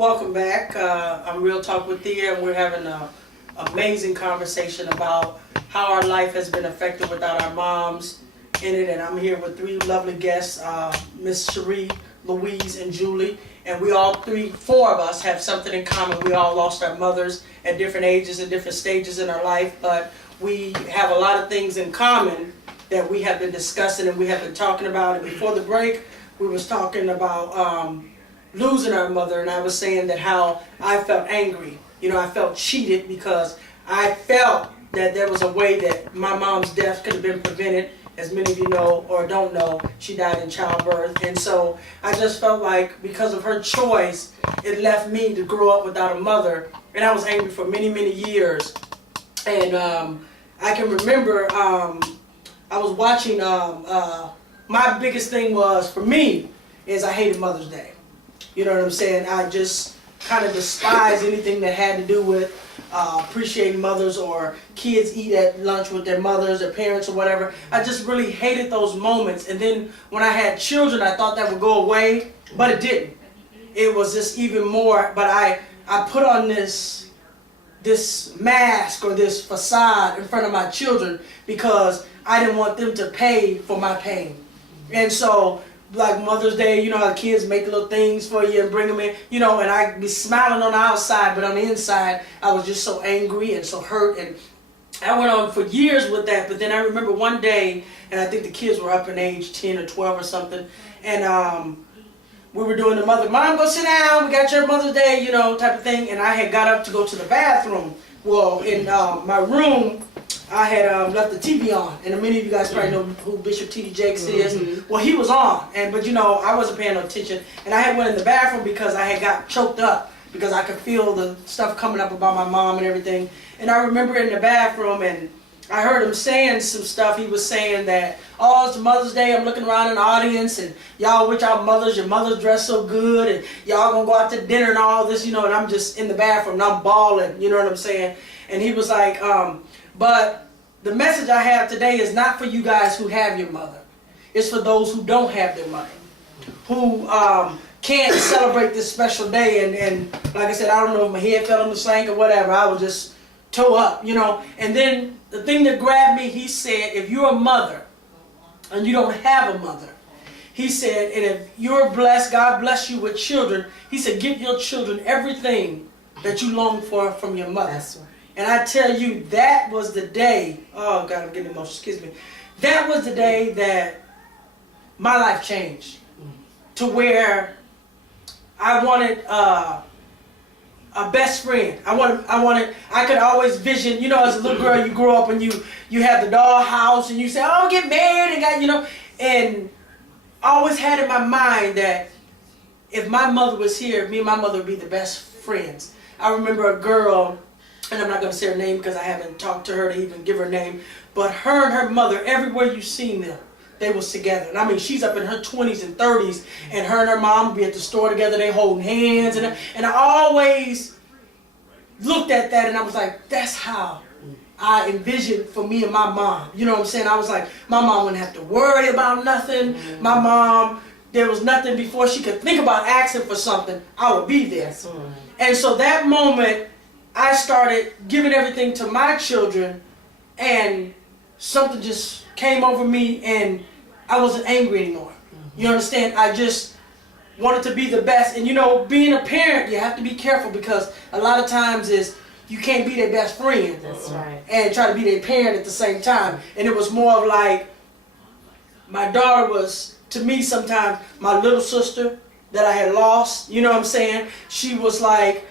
Welcome back. I'm Real Talk with Thea, and we're having an amazing conversation about how our life has been affected without our moms in it. And I'm here with three lovely guests, Miss Cherie, Louise, and Julie. And we all four of us have something in common. We all lost our mothers at different ages and different stages in our life, but we have a lot of things in common that we have been discussing and we have been talking about. And before the break, we was talking about losing our mother, and I was saying that how I felt angry. I felt cheated because I felt that there was a way that my mom's death could have been prevented. As many of you know or don't know, she died in childbirth, and so I just felt like because of her choice, it left me to grow up without a mother, and I was angry for many, many years. And I can remember I was watching, my biggest thing was, for me, is I hated Mother's Day. You know what I'm saying? I just kind of despise anything that had to do with appreciating mothers or kids eat at lunch with their mothers, their parents, or whatever. I just really hated those moments. And then when I had children, I thought that would go away, but it didn't. It was just even more. But I put on this mask or this facade in front of my children because I didn't want them to pay for my pain. And so, like Mother's Day, how the kids make little things for you and bring them in, and I'd be smiling on the outside, but on the inside, I was just so angry and so hurt. And I went on for years with that, but then I remember one day, and I think the kids were up in age 10 or 12 or something, and we were doing the Mom, go sit down, we got your Mother's Day, type of thing, and I had got up to go to the bathroom. Well, in my room, I had left the TV on, and many of you guys probably know who Bishop T.D. Jakes is. Well, he was on, but I wasn't paying no attention, and I had went in the bathroom because I had got choked up because I could feel the stuff coming up about my mom and everything. And I remember in the bathroom, and I heard him saying some stuff. He was saying that, oh, it's Mother's Day, I'm looking around in the audience, and y'all with your mothers dress so good, and y'all gonna go out to dinner and all this, and I'm just in the bathroom, and I'm bawling, you know what I'm saying? And he was like, but the message I have today is not for you guys who have your mother. It's for those who don't have their mother, who can't celebrate this special day. And like I said, I don't know if my head fell in the sink or whatever. I was just toe up, And then the thing that grabbed me, he said, if you're a mother and you don't have a mother, he said, and if you're blessed, God bless you with children, he said, give your children everything that you long for from your mother. That's right. And I tell you, that was the day, oh God, I'm getting emotional, excuse me. That was the day that my life changed to where I wanted a best friend. I could always vision, as a little girl, you grow up and you have the doll house and you say, oh, get married and and I always had in my mind that if my mother was here, me and my mother would be the best friends. I remember a girl, and I'm not going to say her name because I haven't talked to her to even give her name, but her and her mother, everywhere you seen them, they was together. And I mean, she's up in her 20s and 30s, and her mom would be at the store together, they holding hands, and I always looked at that and I was like, that's how I envisioned for me and my mom. You know what I'm saying? I was like, my mom wouldn't have to worry about nothing. My mom, there was nothing before she could think about asking for something, I would be there. And so that moment, I started giving everything to my children, and something just came over me, and I wasn't angry anymore. You understand? I just wanted to be the best. And being a parent, you have to be careful because a lot of times you can't be their best friend. That's right. And try to be their parent at the same time. And it was more of like, my daughter was, to me sometimes, my little sister that I had lost. You know what I'm saying? She was like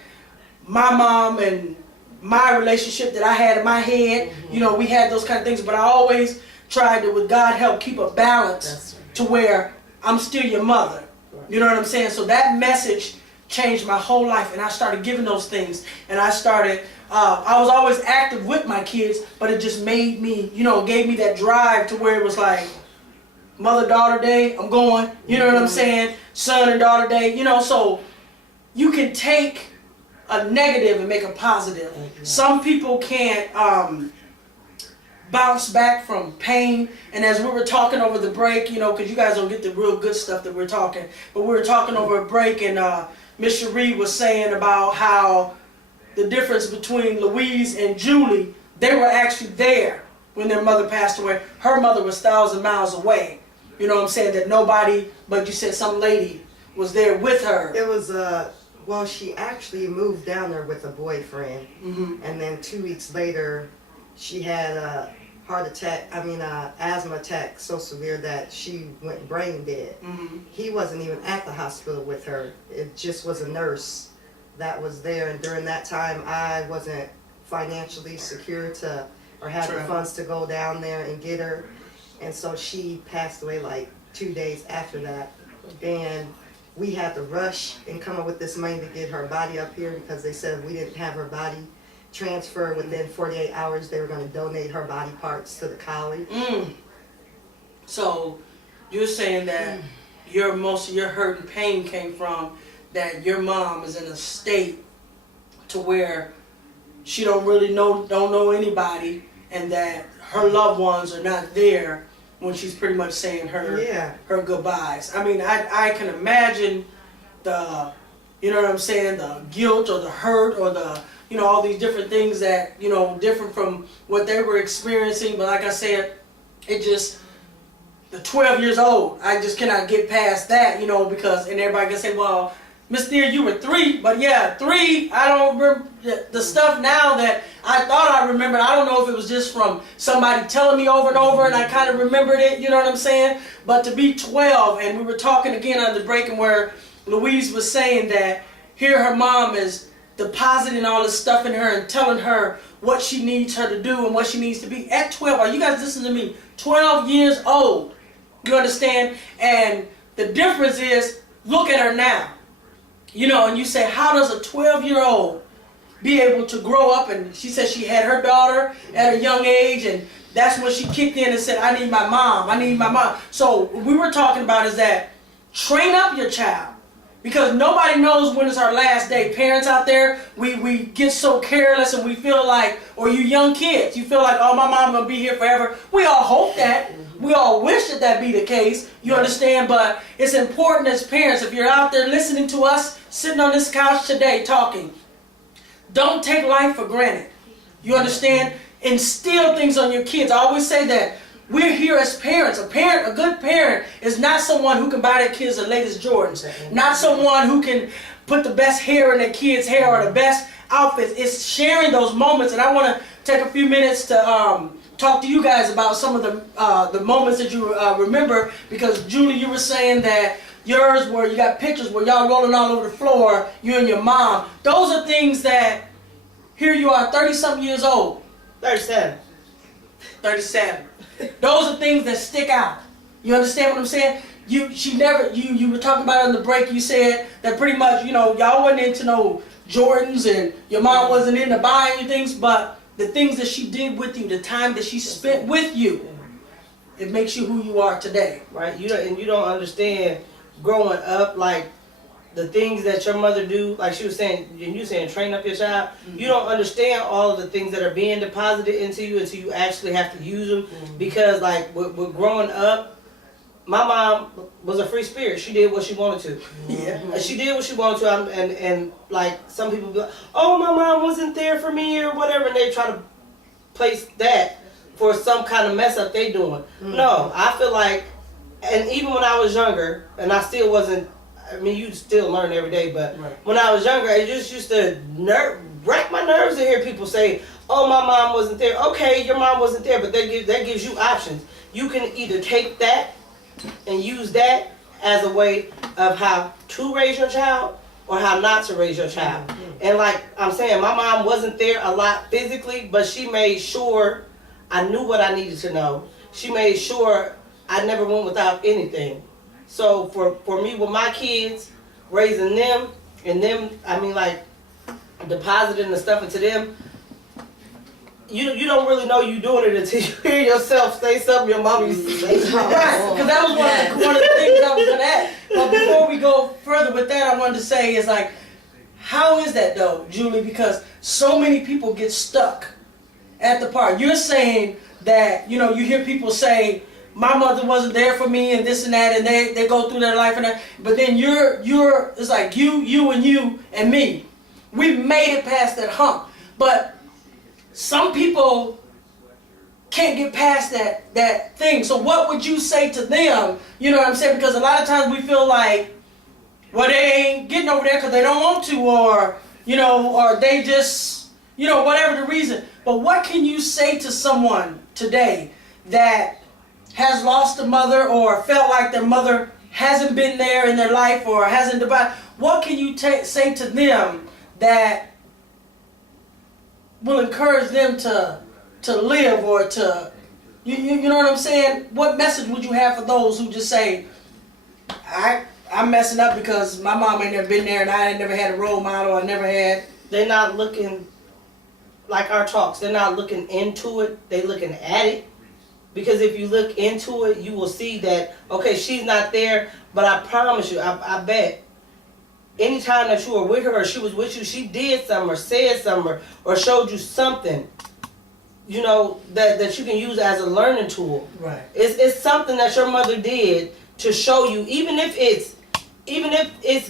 my mom, and my relationship that I had in my head, we had those kind of things, but I always tried to, with God help, keep a balance to where I'm still your mother. You know what I'm saying? So that message changed my whole life, and I started giving those things, and I started, I was always active with my kids, but it just made me, gave me that drive to where it was like, mother-daughter day, I'm going, you know what I'm saying? Son and daughter day, so you can take a negative and make a positive. Some people can't bounce back from pain. And as we were talking over the break, because you guys don't get the real good stuff that we're talking, but we were talking over a break, and Miss Cherie was saying about how the difference between Louise and Julie, they were actually there when their mother passed away. Her mother was 1,000 miles away. You know what I'm saying? That nobody, but you said some lady was there with her. It was, well, she actually moved down there with a boyfriend. And then 2 weeks later, she had a asthma attack so severe that she went brain dead. He wasn't even at the hospital with her. It just was a nurse that was there. And during that time, I wasn't financially secure to, or had the funds to go down there and get her. And so she passed away like 2 days after that. And we had to rush and come up with this money to get her body up here because they said if we didn't have her body transferred within 48 hours, they were going to donate her body parts to the college. So you're saying that most of your hurt and pain came from that your mom is in a state to where she don't know anybody, and that her loved ones are not there when she's pretty much saying her goodbyes. I mean, I can imagine the, you know what I'm saying, the guilt or the hurt or the, you know, all these different things that, you know, different from what they were experiencing. But like I said, it just, the 12 years old, I just cannot get past that, you know, because, and everybody can say, well, Miss Deer, you were 3, but yeah, 3, I don't remember the stuff now that I thought I remembered. I don't know if it was just from somebody telling me over and over and I kind of remembered it, you know what I'm saying? But to be 12, and we were talking again on the break, and where Louise was saying that here her mom is depositing all this stuff in her and telling her what she needs her to do and what she needs to be. At 12, are you guys listening to me? 12 years old, you understand? And the difference is, look at her now. You know, and you say, how does a 12-year-old be able to grow up? And she said she had her daughter at a young age, and that's when she kicked in and said, I need my mom, I need my mom. So what we were talking about is that train up your child, because nobody knows when is our last day. Parents out there, we get so careless and we feel like, or you young kids, you feel like, oh, my mom gonna be here forever. We all hope that. We all wish that be the case, you understand? But it's important as parents, if you're out there listening to us, sitting on this couch today talking, don't take life for granted. You understand? Instill things on your kids. I always say that we're here as parents. A good parent is not someone who can buy their kids the latest Jordans. Not someone who can put the best hair in their kids' hair or the best outfits. It's sharing those moments. And I want to take a few minutes to talk to you guys about some of the moments that you remember, because Julie, you were saying that yours were, you got pictures where y'all rolling all over the floor, you and your mom. Those are things that, here you are, 30-something years old. 37. 37. Those are things that stick out. You understand what I'm saying? You were talking about on the break, you said that pretty much, you know, y'all wasn't into no Jordans and your mom wasn't into buying you things, but the things that she did with you, the time that she spent with you, it makes you who you are today. Right? You don't understand growing up, like the things that your mother do, like she was saying, and you saying train up your child. You don't understand all of the things that are being deposited into you until you actually have to use them. Because like with growing up, my mom was a free spirit. She did what she wanted to. Yeah. She did what she wanted to, and like some people be like, oh, my mom wasn't there for me or whatever, and they try to place that for some kind of mess up they doing. No, I feel like, and even when I was younger, and I still wasn't, I mean, you still learn every day, but when I was younger, it just used to wreck my nerves to hear people say, oh, my mom wasn't there. Okay, your mom wasn't there, but that gives you options. You can either take that and use that as a way of how to raise your child or how not to raise your child. And like I'm saying, my mom wasn't there a lot physically, but she made sure I knew what I needed to know. She made sure I never went without anything. So for me, with my kids, raising them, and them, I mean, like, depositing the stuff into them, you don't really know you doing it until you hear yourself say something your mom used to say. Right, because that was one of the things I was going to ask. But before we go further with that, I wanted to say is like, how is that though, Julie? Because so many people get stuck at the part. You're saying that, you know, you hear people say, my mother wasn't there for me and this and that, and they go through their life and that. But then it's like you and me. We've made it past that hump. But some people can't get past that thing. So what would you say to them? You know what I'm saying? Because a lot of times we feel like, well, they ain't getting over there because they don't want to, or, you know, or they just, you know, whatever the reason. But what can you say to someone today that has lost a mother or felt like their mother hasn't been there in their life or hasn't divided? What can you say to them that will encourage them to live or to, you know what I'm saying? What message would you have for those who just say, I'm messing up because my mom ain't never been there and I ain't never had a role model, I never had. They're not looking, like our talks, they're not looking into it, they're looking at it. Because if you look into it, you will see that, okay, she's not there, but I promise you, I bet, anytime that you were with her or she was with you, she did something or said something or showed you something, you know, that you can use as a learning tool. Right. It's something that your mother did to show you, even if it's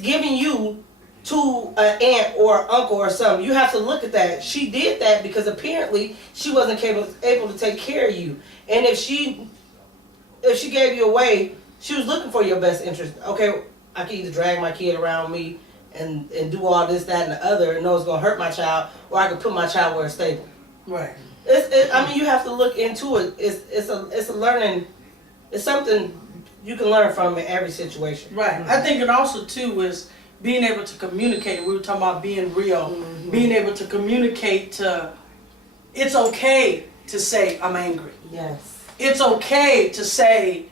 giving you to an aunt or uncle or something, you have to look at that. She did that because apparently she wasn't able to take care of you. And if she gave you away, she was looking for your best interest. Okay, I can either drag my kid around me and do all this, that, and the other, and know it's gonna hurt my child, or I can put my child where it's stable. Right. I mean, you have to look into it. It's a learning. It's something you can learn from in every situation. Right. I think it also too is being able to communicate. We were talking about being real, being able to communicate to. It's okay to say I'm angry. Yes. It's okay to say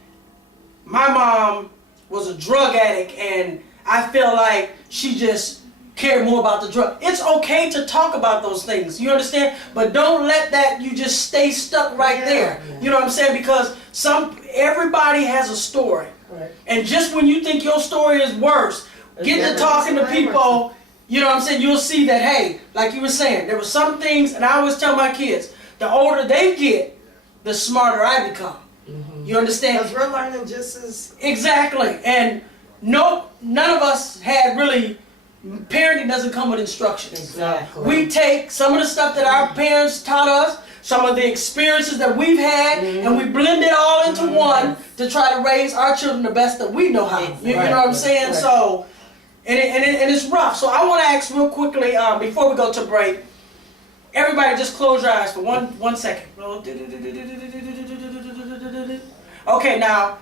my mom was a drug addict and I feel like she just cared more about the drug. It's okay to talk about those things. You understand? But don't let that you just stay stuck right there. Yeah. You know what I'm saying? Because everybody has a story. Right. And just when you think your story is worse, get to talking to people, you know what I'm saying? You'll see that, hey, like you were saying, there were some things, and I always tell my kids, the older they get, the smarter I become. You understand? Because we're learning just as... Exactly. And none of us had really, parenting doesn't come with instructions. Exactly. We take some of the stuff that our parents taught us, some of the experiences that we've had, and we blend it all into one to try to raise our children the best that we know how. You know what I'm saying? Right. So, and it's rough. So I want to ask real quickly, before we go to break, everybody just close your eyes for one second. Okay, now,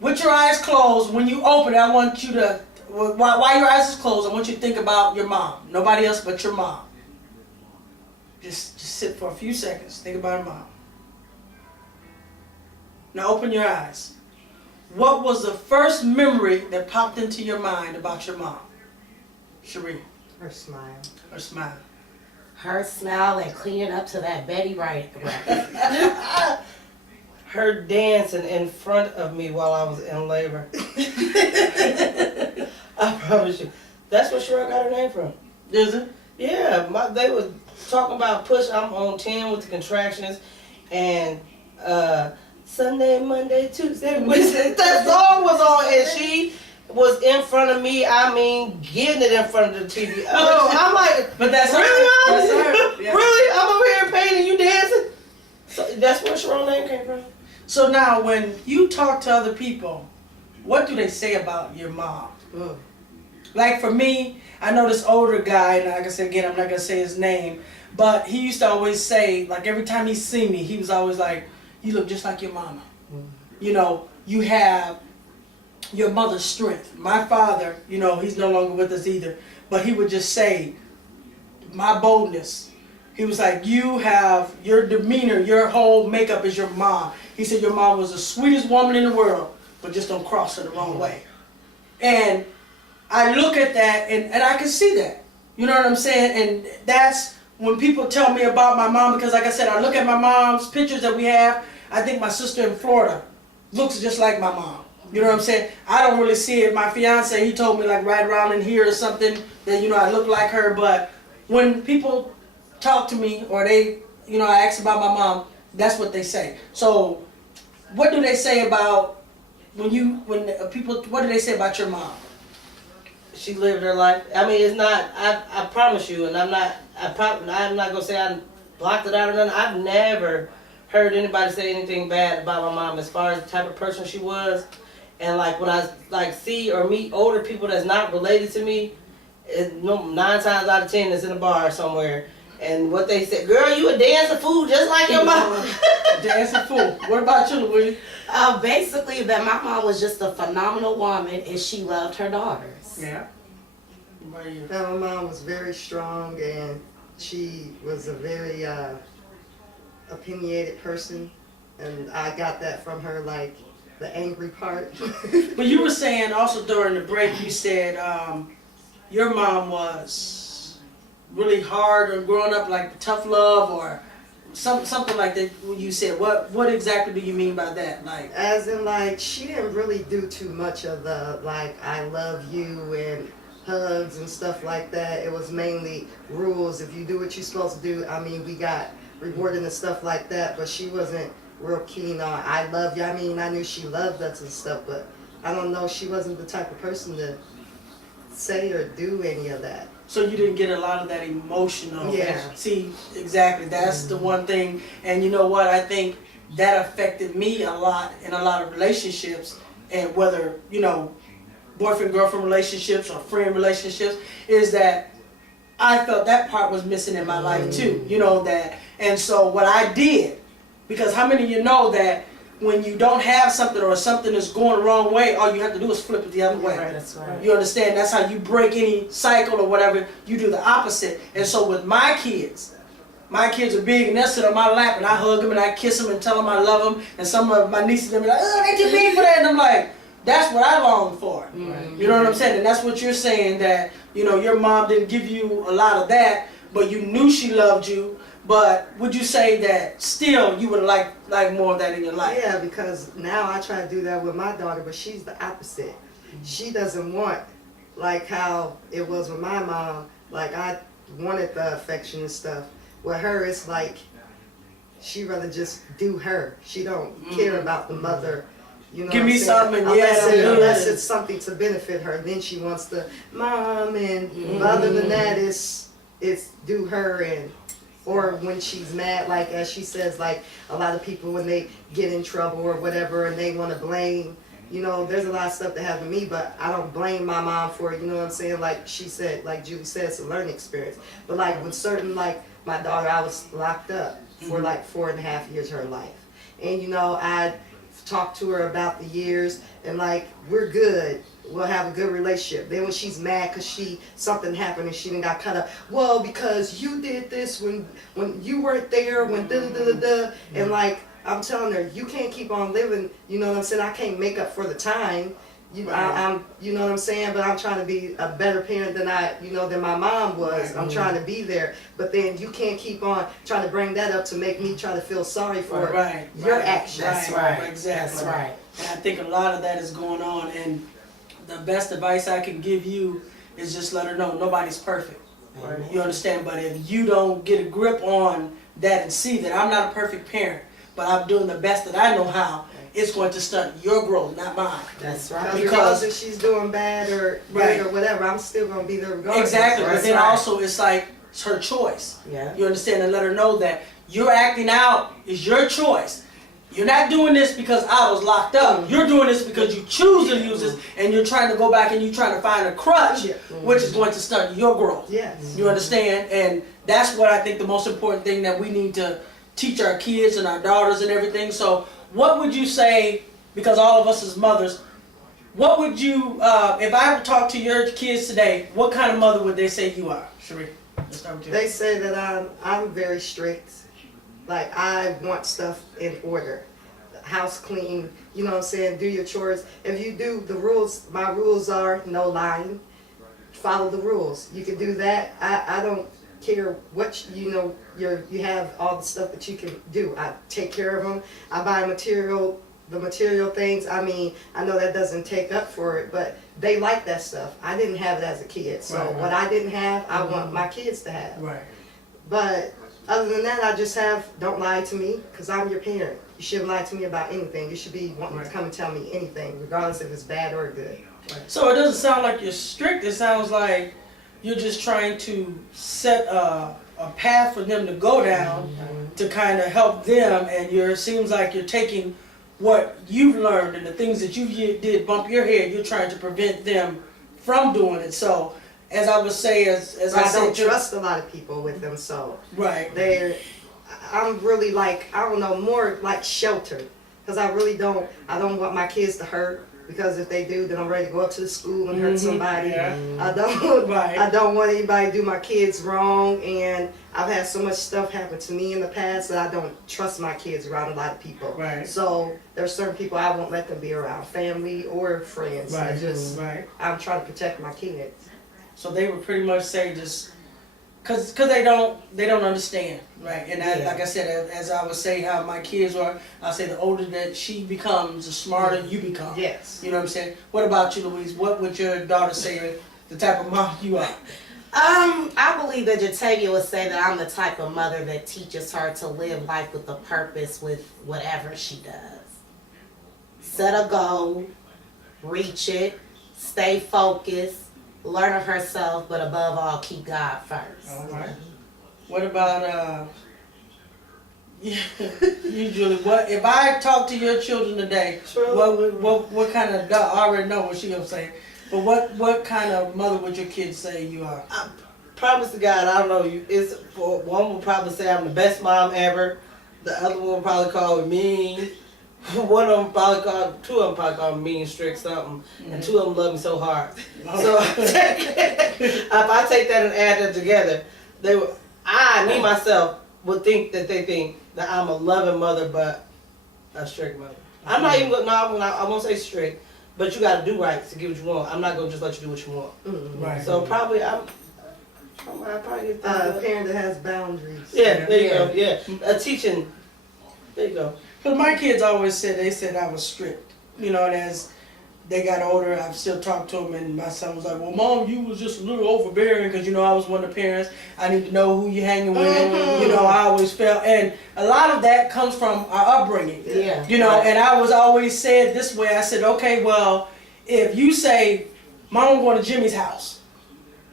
with your eyes closed, when you open it, I want you to, while your eyes is closed, I want you to think about your mom. Nobody else but your mom. Just sit for a few seconds. Think about your mom. Now open your eyes. What was the first memory that popped into your mind about your mom? Cherie. Her smile. Her smile. Her smile and cleaning up to that Betty Wright record. Her dancing in front of me while I was in labor. I promise you. That's where Cheryl got her name from. Is it? Yeah, they was talking about push. I'm on 10 with the contractions, and Sunday, Monday, Tuesday, Wednesday. That song was on, and she was in front of me. I mean, getting it in front of the TV. Oh, I'm like, But that's really, her. Mom? That's her. Yeah. Really? I'm over here painting, you dancing? So that's where Cheryl's name came from. So now, when you talk to other people, what do they say about your mom? Mm. Like for me, I know this older guy, and like I said again, I'm not gonna say his name, but he used to always say, like every time he see me, he was always like, "You look just like your mama." You know, you have your mother's strength. My father, you know, he's no longer with us either, but he would just say, my boldness. He was like, you have your demeanor, your whole makeup is your mom. He said your mom was the sweetest woman in the world, but just don't cross her the wrong way. And I look at that and I can see that. You know what I'm saying? And that's when people tell me about my mom, because like I said, I look at my mom's pictures that we have. I think my sister in Florida looks just like my mom. You know what I'm saying? I don't really see it. My fiance, he told me like right around in here or something that, you know, I look like her. But when people talk to me or they, you know, I ask about my mom, that's what they say. So what do they say about people? What do they say about your mom? She lived her life. I mean, it's not. I promise you, and I'm not. I'm not gonna say I blocked it out or nothing. I've never heard anybody say anything bad about my mom as far as the type of person she was. And like when I like see or meet older people that's not related to me, 9 times out of 10 it's in a bar somewhere. And what they said, girl, you a dancing fool just like your mom. Dancing fool. What about you, Louise? Basically, that my mom was just a phenomenal woman and she loved her daughters. Yeah. What about you? Now, my mom was very strong, and she was a very opinionated person, and I got that from her, like the angry part. But you were saying also during the break, you said your mom was really hard or growing up, like tough love or something like that. When you said, what exactly do you mean by that? Like, As in, like, she didn't really do too much of the, like, I love you and hugs and stuff like that. It was mainly rules. If you do what you're supposed to do, I mean, we got rewarded and stuff like that, but she wasn't real keen on, I love you. I mean, I knew she loved us and stuff, but I don't know, she wasn't the type of person to say or do any of that. so you didn't get a lot of that emotional. Yeah. See, exactly. That's the one thing. And you know what? I think that affected me a lot in a lot of relationships, and whether, boyfriend, girlfriend relationships or friend relationships, is that I felt that part was missing in my life too. That. And so what I did, because how many of you know that when you don't have something or something is going the wrong way, all you have to do is flip it the other way. That's right. You understand? That's how you break any cycle or whatever. You do the opposite. And so with my kids are big and they sit on my lap and I hug them and I kiss them and tell them I love them. And some of my nieces, they be like, oh, they too big for that. And I'm like, that's what I long for. You know what I'm saying? And that's what you're saying, that, your mom didn't give you a lot of that, but you knew she loved you. But would you say that still you would like more of that in your life? Yeah, because now I try to do that with my daughter, but she's the opposite. She doesn't want, like how it was with my mom, like I wanted the affection and stuff. With her, it's like she rather just do her. She don't care about the mother. You know Give what me I'm saying? something, Unless it's something to benefit her, then she wants the mom, and but other than that, it's do her. And or when she's mad, like as she says, like a lot of people when they get in trouble or whatever and they want to blame, there's a lot of stuff that happened to me, but I don't blame my mom for it, you know what I'm saying? Like she said, like Julie said, it's a learning experience. But like with certain, like my daughter, I was locked up for like 4.5 years of her life. And I talked to her about the years, and like we're good. We'll have a good relationship. Then when she's mad because something happened and she didn't got cut up, well, because you did this when you weren't there, when da da da da, and like I'm telling her, you can't keep on living. You know what I'm saying? I can't make up for the time. I'm, you know what I'm saying? But I'm trying to be a better parent than than my mom was. I'm trying to be there. But then you can't keep on trying to bring that up to make me try to feel sorry for your actions. That's right. Exactly. That's right. And I think a lot of that is going on. And the best advice I can give you is just let her know nobody's perfect. You understand? But if you don't get a grip on that and see that I'm not a perfect parent, but I'm doing the best that I know how, it's going to stunt your growth, not mine. That's right. Because if she's doing bad or good or whatever, I'm still going to be there regardless. Exactly. Right? But then also it's like it's her choice. Yeah. You understand? And let her know that you're acting out is your choice. You're not doing this because I was locked up. You're doing this because you choose to use this, and you're trying to go back and you're trying to find a crutch, which is going to stunt your growth. Yes. You understand? And that's what I think the most important thing that we need to teach our kids and our daughters and everything. So what would you say, because all of us as mothers, what would you, if I would talk to your kids today, what kind of mother would they say you are? Sheree, let's start with you. They say that I'm very strict. Like, I want stuff in order. House clean, you know what I'm saying? Do your chores. If you do the rules, my rules are no lying. Follow the rules. You can do that. I don't care what, you have all the stuff that you can do. I take care of them. I buy the material things. I mean, I know that doesn't take up for it, but they like that stuff. I didn't have it as a kid. So what I didn't have, I want my kids to have. Right. But other than that, I just don't lie to me, because I'm your parent. You shouldn't lie to me about anything. You should be wanting to come and tell me anything, regardless if it's bad or good. So it doesn't sound like you're strict. It sounds like you're just trying to set a path for them to go down to kind of help them, and it seems like you're taking what you've learned and the things that you did bump your head. You're trying to prevent them from doing it. So, as I would say, as But I I don't said, trust a lot of people with them, so right. I'm really like, I don't know, more like sheltered. Because I really don't want my kids to hurt. Because if they do, then I'm ready to go up to the school and hurt somebody. Yeah. I don't Right. I don't want anybody to do my kids wrong, and I've had so much stuff happen to me in the past that I don't trust my kids around a lot of people. Right. So there's certain people I won't let them be around, family or friends. Right. Right. I'm trying to protect my kids. So they would pretty much say just cause they don't understand, right? And Yeah. like I said, as I would say how my kids are, I say the older that she becomes, the smarter you become. Yes. You know what I'm saying? What about you, Louise? What would your daughter say the type of mom you are? I believe that Jatavia would say that I'm the type of mother that teaches her to live life with a purpose with whatever she does. Set a goal, reach it, stay focused, learn of herself, but above all, keep God first. All right. What about usually what if I talk to your children today? What kind of I already know what she gonna say, but what kind of mother would your kids say you are? I promise to God, I don't know. It's for one will probably say I'm the best mom ever. The other one will probably call me mean. One of them probably two of them probably call me mean, strict, something, and two of them love me so hard. So if I take that and add that together, me myself would think that they think that I'm a loving mother, but a strict mother. I'm not even gonna. No, I won't say strict, but you got to do right to get what you want. I'm not gonna just let you do what you want. Right. So probably I probably get A parent that has boundaries. Yeah, there you go. Yeah, a teaching. There you go. But my kids always said I was strict, you know, and as they got older, I've still talked to them, and my son was like, well, Mom, you was just a little overbearing, because, you know, I was one of the parents. I need to know who you're hanging with. You know, I always felt, and a lot of that comes from our upbringing. Yeah. You know, and I was always said this way. I said, okay, well, if you say, Mom, I'm going to Jimmy's house.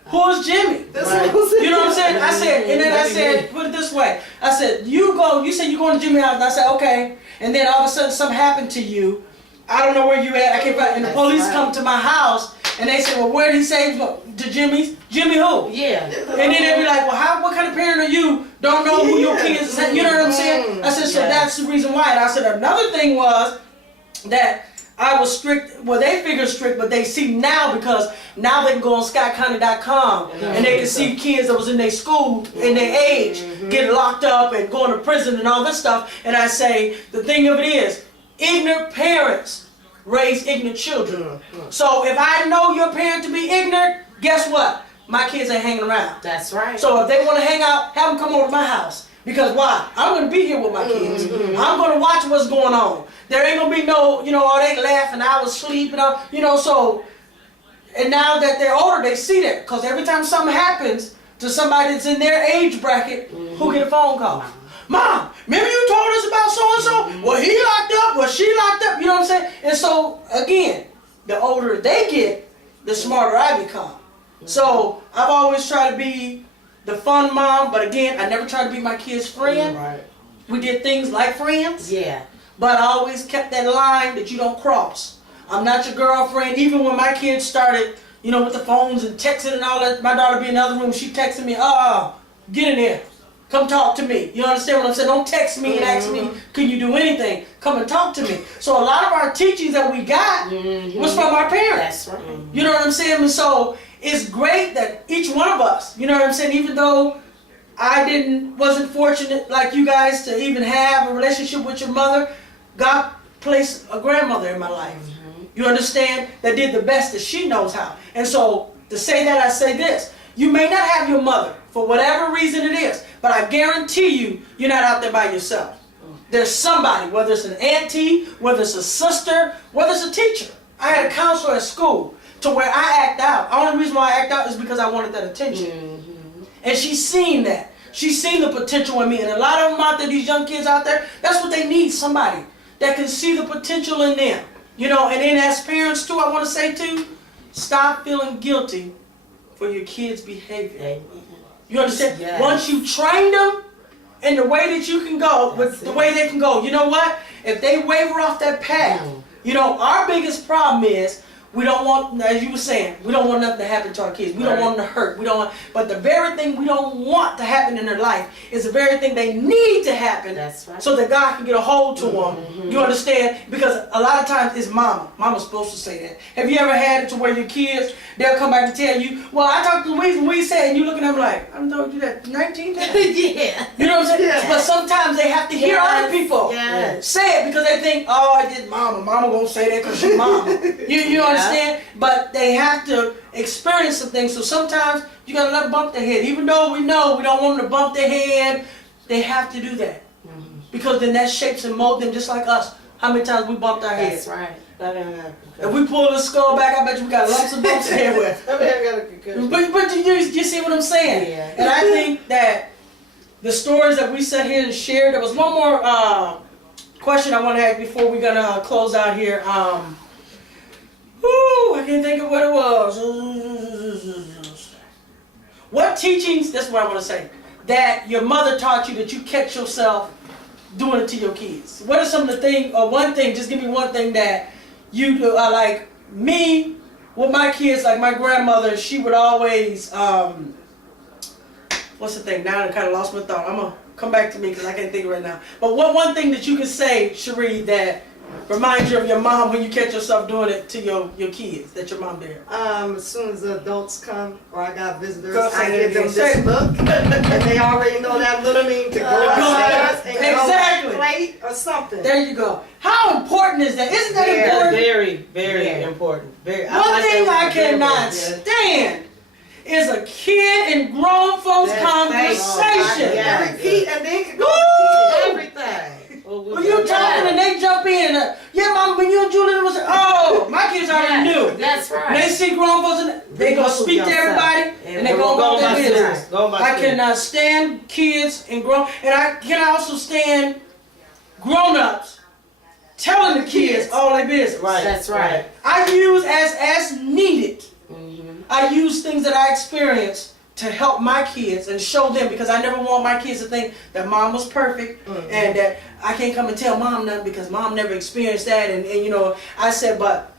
Who's Jimmy? Right. You know what I'm saying? I said, and then I said, put it this way. I said, you said you're going to Jimmy's house. And I said, okay. And then all of a sudden something happened to you. I don't know where you at. I can't find, and the police come to my house, and they said, well, where did he say he was going? To Jimmy's? Jimmy who? Yeah. And then they'd be like, well, what kind of parent are you? Don't know who your kids is. You know what I'm saying? I said, so that's the reason why. And I said, another thing was that I was strict. Well, they figure strict, but they see now, because now they can go on SkyCounty.com and they can see kids that was in their school, in their age, get locked up and going to prison and all this stuff. And I say, the thing of it is, ignorant parents raise ignorant children. So if I know your parent to be ignorant, guess what? My kids ain't hanging around. That's right. So if they want to hang out, have them come over to my house. Because why? I'm going to be here with my kids. I'm going to watch what's going on. There ain't going to be no, you know, oh, they laughing, I was sleeping, you know, so, and now that they're older, they see that. Because every time something happens to somebody that's in their age bracket, who get a phone call? Mom, remember you told us about so-and-so? Well, he locked up, well, she locked up, you know what I'm saying? And so, again, the older they get, the smarter I become. So, I've always tried to be the fun mom, but again, I never tried to be my kid's friend. Right. We did things like friends, Yeah. but I always kept that line that you don't cross. I'm not your girlfriend. Even when my kids started, you know, with the phones and texting and all that, my daughter be in the other room, she texted me, get in here. Come talk to me. You understand what I'm saying? Don't text me and ask me, can you do anything? Come and talk to me. So a lot of our teachings that we got was from our parents. That's right. You know what I'm saying? And so it's great that each one of us, you know what I'm saying, even though I wasn't fortunate like you guys to even have a relationship with your mother, God placed a grandmother in my life. You understand? That did the best that she knows how. And so to say that, I say this. You may not have your mother for whatever reason it is, but I guarantee you, you're not out there by yourself. There's somebody, whether it's an auntie, whether it's a sister, whether it's a teacher. I had a counselor at school to where I act out. The only reason why I act out is because I wanted that attention. And she's seen that. She's seen the potential in me. And a lot of them out there, these young kids out there, that's what they need, somebody that can see the potential in them. You know, and then as parents too, I want to say too, stop feeling guilty for your kids' behavior. You understand? Yes. Once you train them in the way that you can go, with That's the it. way they can go, you know what? If they waver off that path, you know, our biggest problem is we don't want, as you were saying, we don't want nothing to happen to our kids. We don't Right. want them to hurt. We don't want, but the very thing we don't want to happen in their life is the very thing they need to happen. That's right. So that God can get a hold to them. You understand? Because a lot of times it's mama. Mama's supposed to say that. Have you ever had it to where your kids, they'll come back and tell you, well, I talked to Louise and Louise said, and you looking at them like, I told you that 19 times. Yeah. You know what I'm saying? Yes. But sometimes they have to hear Yes, other people yes. say it because they think, oh, I did mama. Mama won't say that because she's mama. You understand? But they have to experience some things. So sometimes you got to let them bump their head. Even though we know we don't want them to bump their head, they have to do that. Because then that shapes and molds them just like us. How many times we bumped our That's heads? right. That ain't happening. If we pull the skull back, I bet you we got lumps and bumps everywhere. I mean, I got a concussion. But you see what I'm saying? Yeah. And I think that the stories that we sat here and shared, there was one more question I want to ask before we're going to close out here. I can't think of what it was. What teachings, that's what I want to say, that your mother taught you that you catch yourself doing it to your kids? What are some of the things, or one thing, just give me one thing that you do, like me, with my kids, like my grandmother, she would always, what's the thing, now I kind of lost my thought. I'm going to come back to me because I can't think right now. But what one thing that you can say, Cherie, that reminds you of your mom when you catch yourself doing it to your kids, that your mom did? As soon as the adults come or I got visitors, Go I say give that them again. Say this look, and they already know that little mean to go upstairs and Exactly. go play or something. There you go. How important is that? Isn't that Yeah, important? Very, very Yeah. important. Very. One thing I cannot stand. stand is a kid and grown folks That's conversation. Yeah. And repeat and then can go Woo! repeat. Everything. When you talking and they jump in, yeah, mom, when you and Julian was, oh, my kids already knew. That's When right. they see grown folks, they gonna Remove speak to yourself. everybody, and they Go go about their by business. business. Go by I business. cannot stand kids and grown, and I can also stand grown-ups telling the kids all their business. Right. That's right. I use as needed. I use things that I experienced to help my kids and show them, because I never want my kids to think that mom was perfect and that I can't come and tell mom nothing because mom never experienced that. And you know, I said, but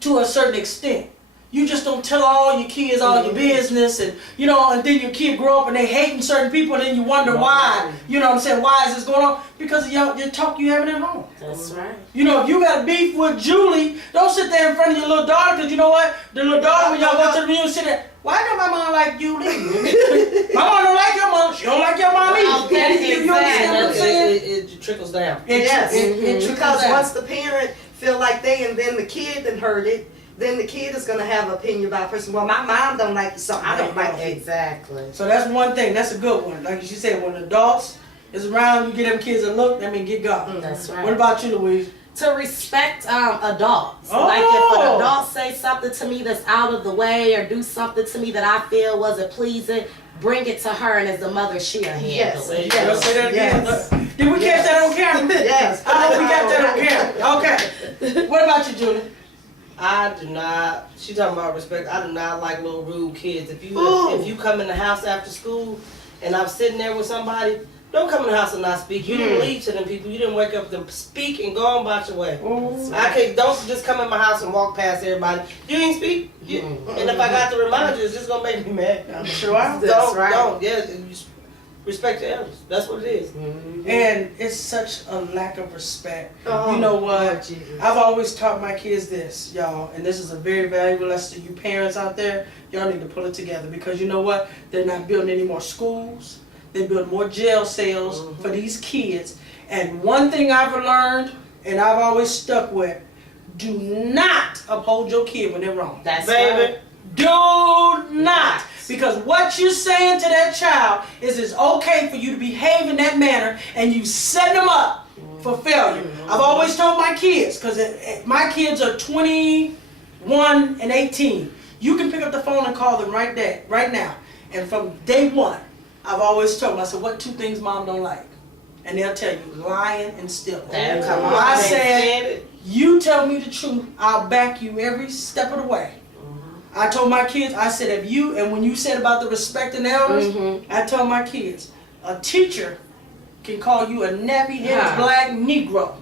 to a certain extent, you just don't tell all your kids all your business, and you know, and then your kid grow up and they hating certain people, and then you wonder why. You know what I'm saying? Why is this going on? Because of your talk you having at home. That's right. You know, if you got beef with Julie, don't sit there in front of your little daughter, because you know what? The little daughter, when y'all go to the reunion, sit there, why don't my mom like Julie? My mom don't like your mom. She don't like your mom either. Okay, You understand what I'm saying? It trickles down. Yes, It trickles because down. once the parent feel like they, and then the kid done heard it, then the kid is gonna have an opinion about a person. Well, my mom don't like you, so I don't like you. Exactly. So that's one thing. That's a good one. Like she said, when adults is around, you give them kids a look, that mean get gone. That's right. What about you, Louise? To respect adults. Oh. Like if an adult say something to me that's out of the way or do something to me that I feel wasn't pleasing, bring it to her, and as a mother, she'll handle Yes. it. Y'all Yes. say that again? Yes. Did we catch that on camera? Yes. I hope we got that on camera. Okay. What about you, Julie? I do not. She talking about respect. I do not like little rude kids. If Ooh. you come in the house after school, and I'm sitting there with somebody, don't come in the house and not speak. You didn't leave to them people. You didn't wake up to speak and go on about your way. I can't. Don't just come in my house and walk past everybody. You didn't speak. And if I got to remind you, it's just gonna make me mad. I'm sure I That's Don't. right. Don't. Yeah. You respect your elders. That's what it is. And it's such a lack of respect. Oh, You know Lord what? Jesus. I've always taught my kids this, y'all, and this is a very valuable lesson to you parents out there. Y'all need to pull it together, because you know what? They're not building any more schools. They're building more jail cells for these kids. And one thing I've learned, and I've always stuck with, do not uphold your kid when they're wrong. That's Baby. right. Do not. Because what you're saying to that child is it's okay for you to behave in that manner, and you set them up for failure. I've always told my kids, because my kids are 21 and 18. You can pick up the phone and call them right now. And from day one, I've always told them, I said, what 2 things mom don't like? And they'll tell you, lying and stealing. Damn, come on. I Can't said, stand it. you tell me the truth, I'll back you every step of the way. I told my kids, I said, if you, and when you said about the respecting elders, I told my kids, a teacher can call you a nappy-headed black Negro.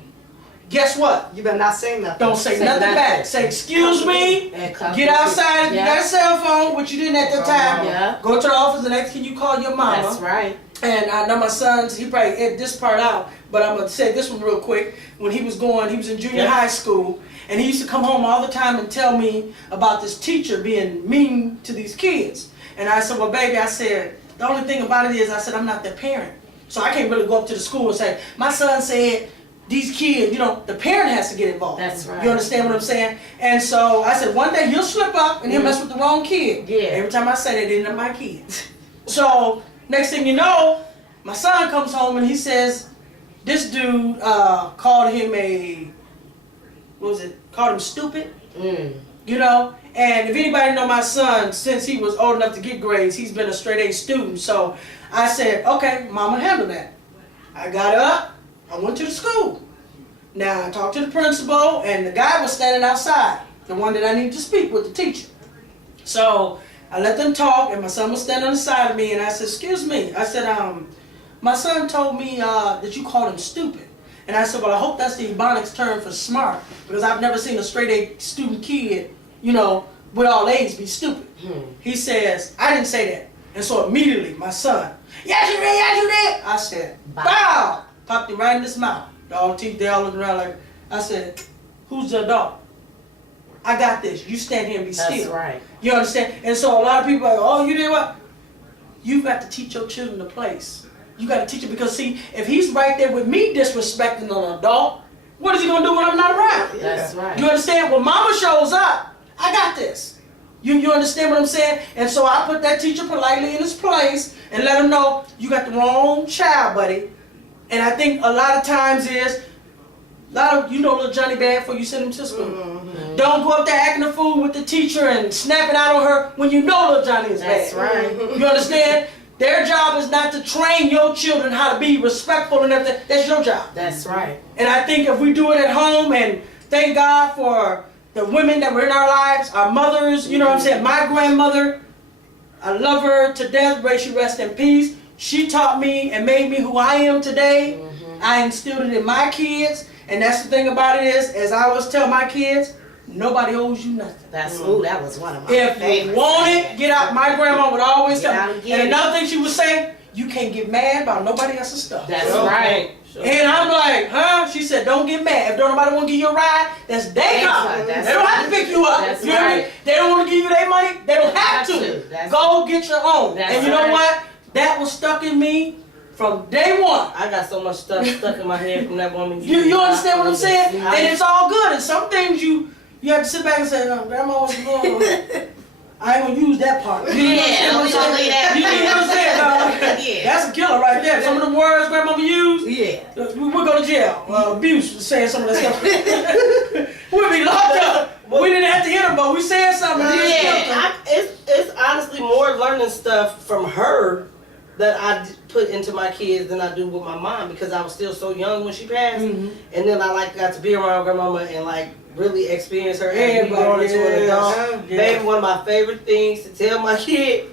Guess what? You better not say nothing. Don't say nothing back. Say, excuse me, And come get outside if you Yeah. got a cell phone, which you didn't at that time. Yeah. Go to the office, the next thing you call your mama. That's right. And I know my son's, he probably edit this part out, but I'm going to say this one real quick. When he was in junior high school, and he used to come home all the time and tell me about this teacher being mean to these kids. And I said, well, baby, I said, the only thing about it is, I said, I'm not their parent. So I can't really go up to the school and say, my son said, these kids, the parent has to get involved. That's right. You understand what I'm saying? And so I said, one day he'll slip up and he'll mess with the wrong kid. Yeah. Every time I say that, they're not my kids. So next thing you know, my son comes home and he says, this dude called him called him stupid. And if anybody know my son, since he was old enough to get grades, he's been a straight A student. So I said, okay, mama, handle that. I got up, I went to the school. Now I talked to the principal, and the guy was standing outside, the one that I needed to speak with, the teacher. So I let them talk, and my son was standing on the side of me, and I said, excuse me. I said, my son told me that you called him stupid. And I said, well, I hope that's the Ebonics term for smart, because I've never seen a straight A student kid, with all A's be stupid. He says, I didn't say that. And so immediately, my son, yes, you did, yes, you did. I said, bow. Popped him right in his mouth. The all teeth, they all looking around like, I said, who's the adult? I got this. You stand here and be still. That's right. You understand? And so a lot of people are like, oh, you did what? You've got to teach your children the place. You got to teach it because, see, if he's right there with me disrespecting an adult, what is he going to do when I'm not around? That's right. You understand? When mama shows up, I got this. You understand what I'm saying? And so I put that teacher politely in his place and let him know, you got the wrong child, buddy. And I think a lot of times little Johnny bad for you send him to school. Don't go up there acting a fool with the teacher and snapping out on her when you know little Johnny is That's bad. right. You understand? Their job is not to train your children how to be respectful and everything. That's your job. That's right. And I think if we do it at home, and thank God for the women that were in our lives, our mothers, you know what I'm saying? My grandmother, I love her to death, may she rest in peace. She taught me and made me who I am today. I instilled it in my kids, and that's the thing about it is, as I always tell my kids, nobody owes you nothing. That was one of my If favorites. you want it, get out. My grandma would always Get tell out me. and get And it. another thing she would say, you can't get mad about nobody else's stuff. That's Sure. right. Sure. And I'm like, huh? She said, don't get mad. If don't nobody want to give you a ride, that's their That's car. right. They That's don't have to pick you up. That's You know what I mean? right. They don't want to give you their money. They don't have to. That's Go get your own. That's And you know right. what? That was stuck in me from day one. I got so much stuff stuck in my head from that woman. You understand what I'm saying? I- And it's all good. And some things you have to sit back and say, no, Grandma was good. I ain't gonna use that part. You Yeah, we gonna leave that. You know what I'm saying? Yeah. That's a killer right there. Some of the words Grandma used, Yeah. we'll go to jail. Abuse for saying some of that stuff. We'll be locked up. We didn't have to hit them, but we said something. We just killed them. It's honestly more learning stuff from her that I put into my kids than I do with my mom, because I was still so young when she passed, and then I got to be around grandmama and really experience her as we growing into an adult. Yeah. Baby, one of my favorite things to tell my kid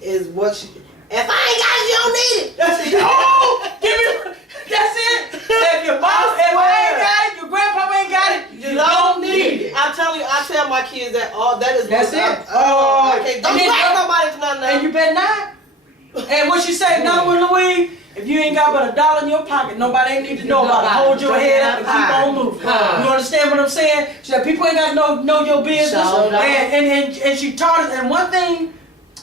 is what she. If I ain't got it, you don't need it. That's it. Oh, give me. That's it. If your mom, if I ain't got it, your grandpa ain't got it, you don't need it. I'm telling you, I tell my kids that that is. That's what it. I can't. Don't And then- ask nobody for nothing. And you better not. And what she say, no, Louise, if you ain't got but $1 in your pocket, nobody ain't need to know about it. Hold your head up and keep on moving. You understand what I'm saying? She said, people ain't got to know your business. Sure don't. And she taught us. And one thing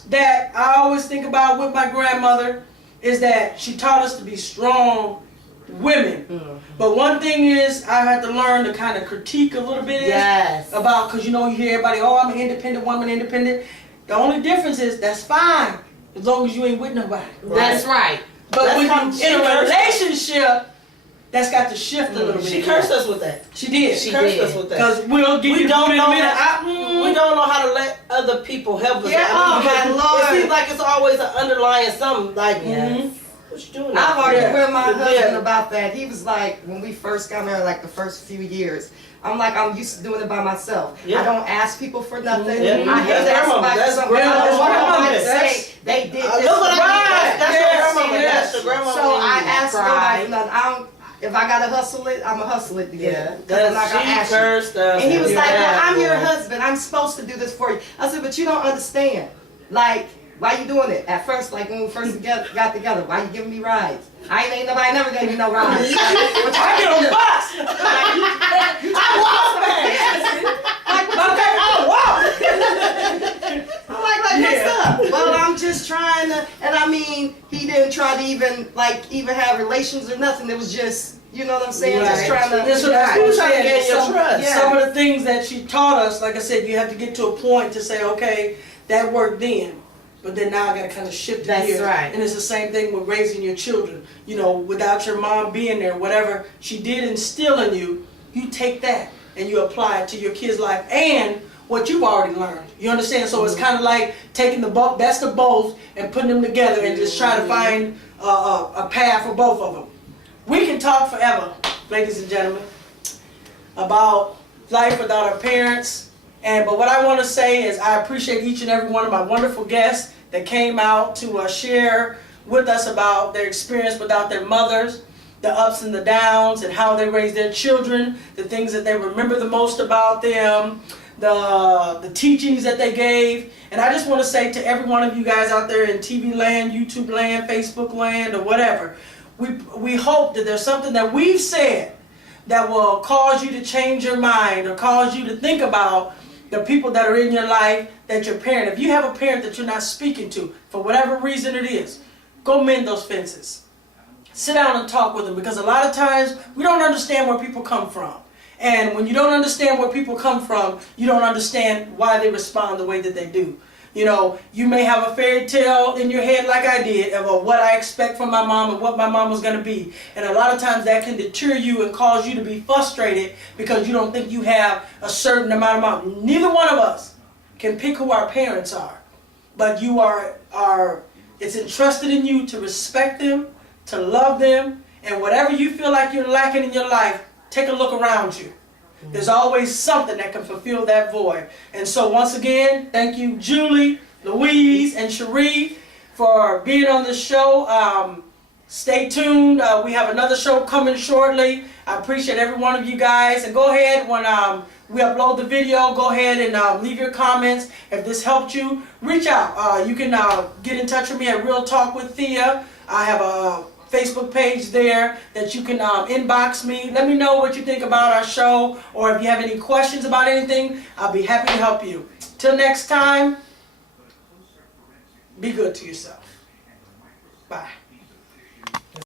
that I always think about with my grandmother is that she taught us to be strong women. But one thing is, I had to learn to kind of critique a little bit Yes. about, because you hear everybody, oh, I'm an independent woman, independent. The only difference is that's fine as long as you ain't with nobody. That's right. But That's when how you she in a works. relationship, that's got to shift a little bit. She cursed us with that. She did. She She cursed did. us with that. Because we'll give We you don't in know a minute. we don't know how to let other people help us. Yeah, oh, because my Lord. It seems like it's always an underlying something. Like, Yes. what you doing? I've argued Yeah. with my husband Yeah. about that. He was like, when we first got married, like the first few years, I'm like, I'm used to doing it by myself. Yeah. I don't ask people for nothing. Yeah. I hate That's to ask grandma. somebody for That's something. I grandma. don't want That's nobody to grandma. say they did this. Look what I Right. did. That's Yes, your grandma. yes. That's your grandma. So I ask Pride. nobody for nothing. I don't, if I gotta hustle it, I'ma hustle it to get it. 'Cause I'm not gonna She ask you. cursed us. And he was like, well, I'm your husband. husband. I'm supposed to do this for you. I said, but you don't understand. Like, why you doing it? At first, like when we first got together, why you giving me rides? Ain't nobody never gave me no rides. I get on the bus. I'm like, what's up? Well, I'm just trying to, and I mean, he didn't try to even have relations or nothing. It was just, you know what I'm saying? Just Right. trying to. That's what He was trying to saying. gain your trust. Yeah. Some of the things that she taught us, like I said, you have to get to a point to say, okay, that worked then, but then now I got to kind of shift it That's here. right. And it's the same thing with raising your children. You know, without your mom being there, whatever she did instill in you, you take that and you apply it to your kids' life and what you've already learned. You understand? So it's kind of like taking the best of both and putting them together and just try to find a path for both of them. We can talk forever, ladies and gentlemen, about life without our parents. But what I want to say is I appreciate each and every one of my wonderful guests that came out to share with us about their experience without their mothers, the ups and the downs, and how they raised their children, the things that they remember the most about them, the teachings that they gave. And I just want to say to every one of you guys out there in TV land, YouTube land, Facebook land, or whatever, we hope that there's something that we've said that will cause you to change your mind or cause you to think about the people that are in your life that your parent. If you have a parent that you're not speaking to, for whatever reason it is, go mend those fences. Sit down and talk with them, because a lot of times we don't understand where people come from. And when you don't understand where people come from, you don't understand why they respond the way that they do. You know, you may have a fairy tale in your head like I did of what I expect from my mom and what my mom was going to be. And a lot of times that can deter you and cause you to be frustrated because you don't think you have a certain amount of money. Neither one of us can pick who our parents are. But you it's entrusted in you to respect them, to love them, and whatever you feel like you're lacking in your life, take a look around you. There's always something that can fulfill that void. And so once again, thank you Julie, Louise, and Cherie for being on this show. Stay tuned. We have another show coming shortly. I appreciate every one of you guys. And go ahead, when we upload the video, go ahead and leave your comments. If this helped you, reach out. You can get in touch with me at Real Talk with Thea. I have a Facebook page there that you can inbox me. Let me know what you think about our show, or if you have any questions about anything, I'll be happy to help you. Till next time, be good to yourself. Bye.